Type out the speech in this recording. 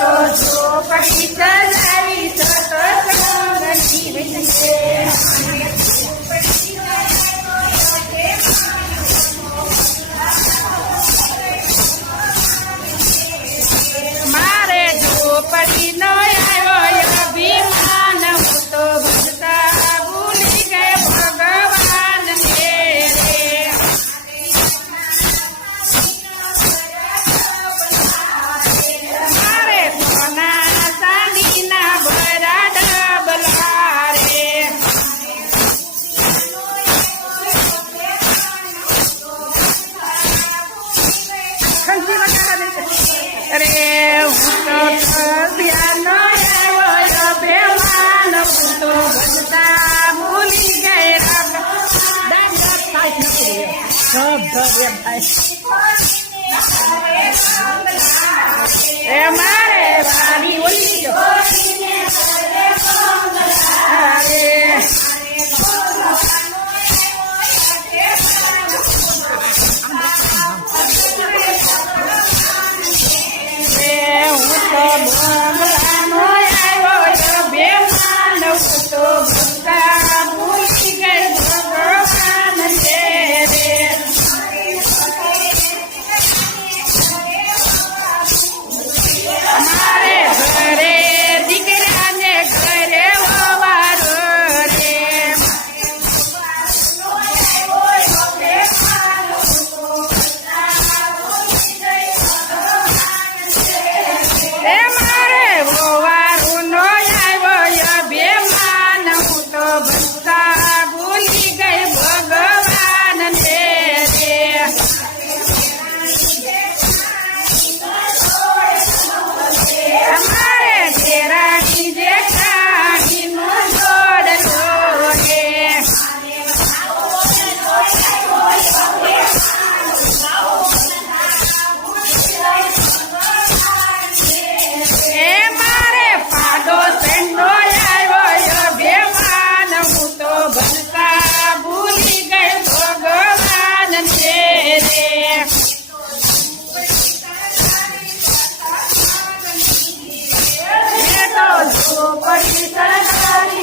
તો ઝોપડી સજાવી સતસંગની વિશે મારે ઝોપડી નો આવ્યો અભિમાન હું તો ભજતા ભૂલી ગઈ ભગવાન ને મારે સોના ચાંદીના ભરા ડબલા રે અરે હું તો ધ્યાન આવ્યો બેમાન હું તો ભજતા ભૂલી ગઈ એ મારે પાણી ઓલી હું તો બંગલાનો આવ્યો બેમાન હું તો ભજતા ભૂલી ગઈ ભગવાન છે રે મારે ઘરે દીકરાને ઘરે વવારો રે એ મારે વવારો નો આવ્યો બેમાન હું તો ભજતા ભૂલી ગઈ ભગવાન ને રે અમારે ઘેરાની જેઠાણીનો જોડલો રે એ મારે પાડો સેંડો આવ્યો બેમાન હું તો ભજતા ભૂલી ગઈ ભગવાન છે રે એ તો ઝોપડી સજાવી